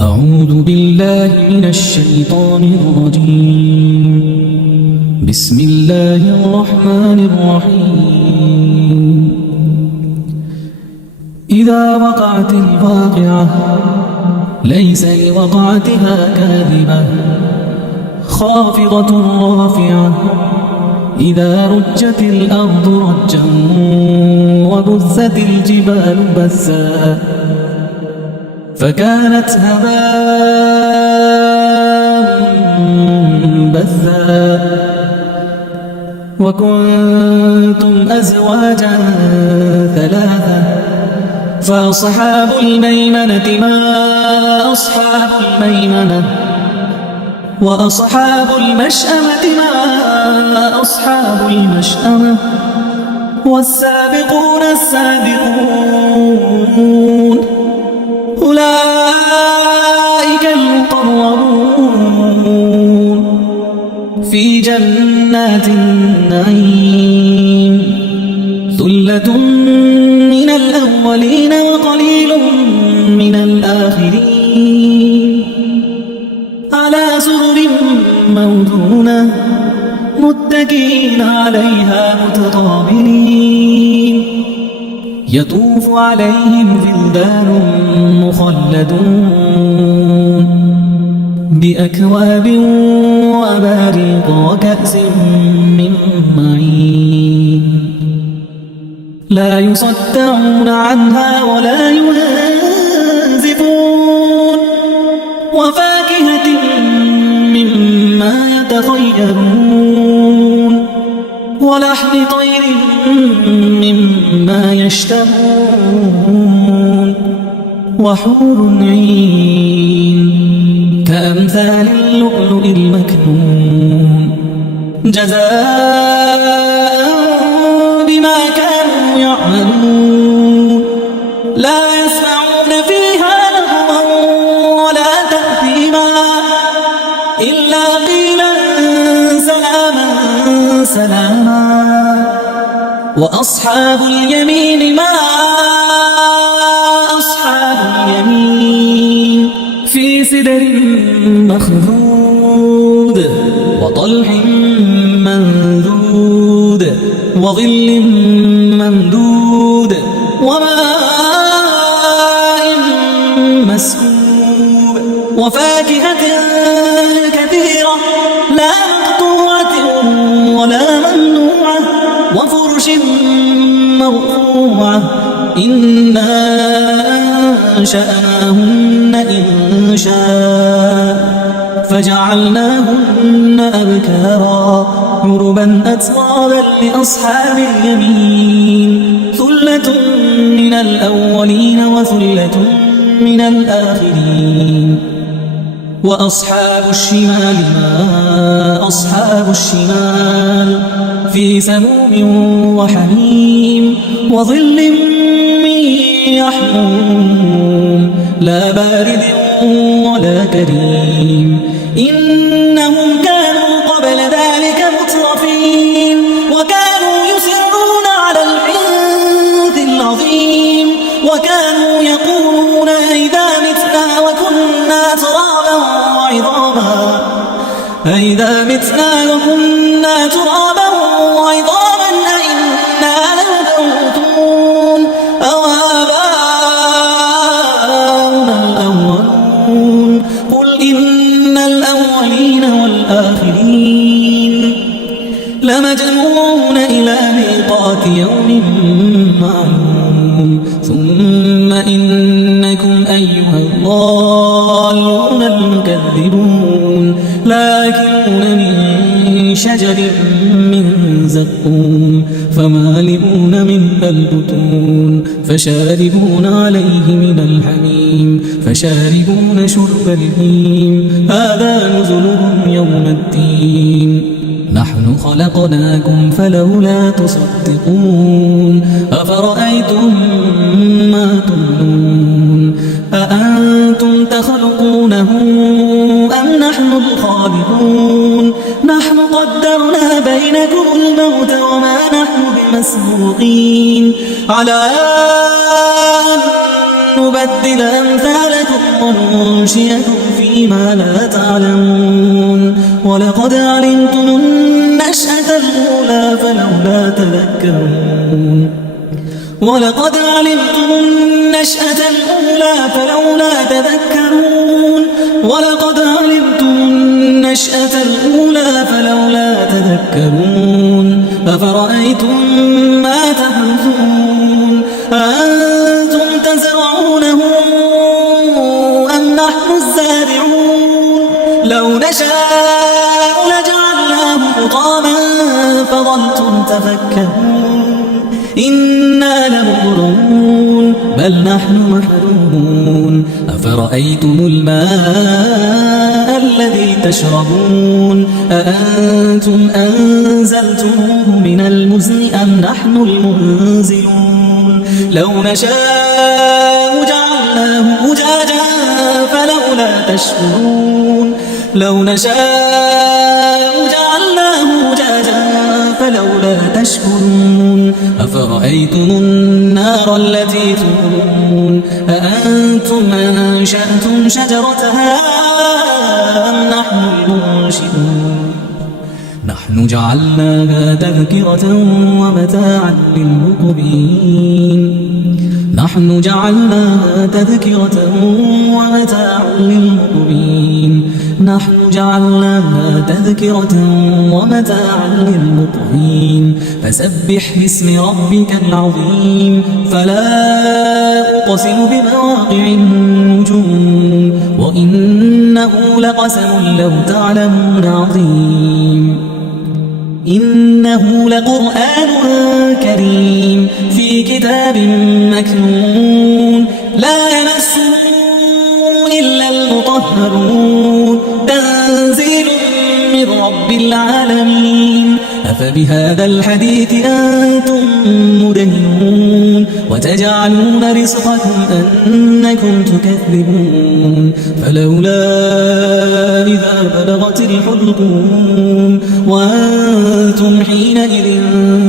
أعوذ بالله من الشيطان الرجيم. بسم الله الرحمن الرحيم. إذا وقعت الواقعة ليس لوقعتها كاذبة خافضة رافعة إذا رجت الأرض رجا وبثت الجبال بثا فكانت هباء بثا وكنتم أزواجا ثلاثة فأصحاب الميمنة ما أصحاب الميمنة وأصحاب المشأمة ما أصحاب المشأمة والسابقون السابقون أولئك المقربون في جنات النعيم ثلة من الأولين وقليل من الآخرين على سرر موضونة متكئين عليها متقابلين يطوف عليهم ولدان مخلدون بأكواب وأباريق وكأس من معين لا يصدعون عنها ولا ينزفون وفاكهة مما يتخيرون ولحم طير مما يشتهون وحور عين كأمثال اللؤلؤ المكنون جزاء بما كانوا يعملون لا يسمعون فيها لغوا ولا تأثيما إلا قيلا سلاما سلاما وأصحاب اليمين ما أصحاب اليمين في سدر مخضود وطلح منضود وظل ممدود وماء مسكوب وفاكهة كثيرة لا مقطوعة ولا ممنوعة وفرش مرفوعة إنا أنشأناهن إنشاء فجعلناهن أبكارا عربا أترابا لأصحاب اليمين ثلة من الأولين وثلة من الآخرين وأصحاب الشمال ما أصحاب الشمال في سموم وحميم وظل من يحموم لا بارد ولا كريم إنهم كانوا قبل ذلك مترفين وكانوا يصرون على الحنث العظيم وكانوا يقولون إذا متنا وكنا ترابا وعظاما أئذا متنا وكنا ترابا وعظاما أئنا لمبعوثون أو آباؤنا الأولون قل إن الأولين والآخرين لمجموعون إلى ميقات يوم معلوم ثم إنكم أيها الضالون المكذبون لآكلون من شجر من زقوم فمالئون منها البطون فشاربون عليه من الحميم فشاربون شرب الهيم هذا نزلهم يوم الدين نحن خلقناكم فلولا تصدقون أفرأيتم ما تمنون أأنتم تخلقونه أم نحن الخالقون نحن قدرنا بينكم الموت وما نحن بمسبوقين على أن نبدل أمثالكم لنغشيكم فيما لا تعلمون ولقد علمتم النشأة الأولى فلولا تذكرون ولقد علمتم النشأة الأولى فلولا تذكرون ولقد علمتم النشأة الأولى فلولا تذكرون أفرأيتم ما تحرثون أأنتم تزرعونه أم نحن الزارعون لو نشاء لجعلناه حطاما فظلتم تفكرون إنا لمغرمون بل نحن محرومون أفرأيتم الماء الذي تشربون أأنتم أنزلتموه من المزن أم نحن المنزلون لو نشاء جعلناه أجاجا فلولا تشكرون لو نشاء جعلناه أجاجا فلولا تشكرون أفرأيتم النار التي تورون أأنتم أنشأتم شجرتها أم نحن المنشئون نحن جعلناها تذكرة ومتاعا للمقوين نحن جعلناها تذكرة ومتاعا للمقوين نحن جعلناها تذكرة ومتاعا للمقوين فسبح باسم ربك العظيم فلا أقسم بمواقع النجوم وإنه لقسم لو تعلمون عظيم إنه لقرآن كريم في كتاب مكنون لا يمسه إلا المطهرون تنزيل من رب العالمين أفبهذا الحديث أنتم مدهنون وتجعلون رزقكم أنكم تكذبون فلولا إذا بلغت الحلقوم وأنتم حينئذ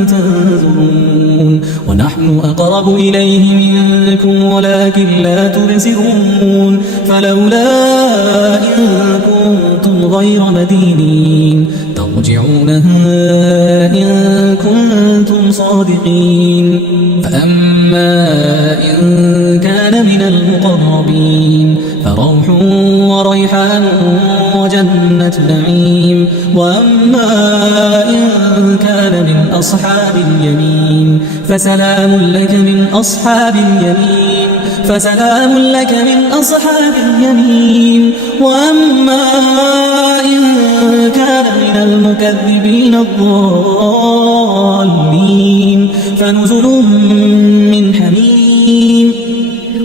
تنظرون ونحن أقرب إليه منكم ولكن لا تبصرون فلولا إن كنتم غير مدينين ترجعونها إن كنتم صادقين فأما إن كان من المقربين فروح وريحان وجنة نعيم وأما إن كان من أصحاب اليمين فسلام لك من أصحاب اليمين فسلام لك من أصحاب اليمين وأما إن كان من المكذبين الضالين فنزل من حميم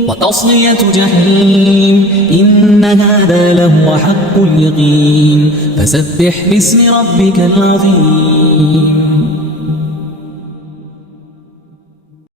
وتصلية جحيم إن هذا لهو حق اليقين فسبح باسم ربك العظيم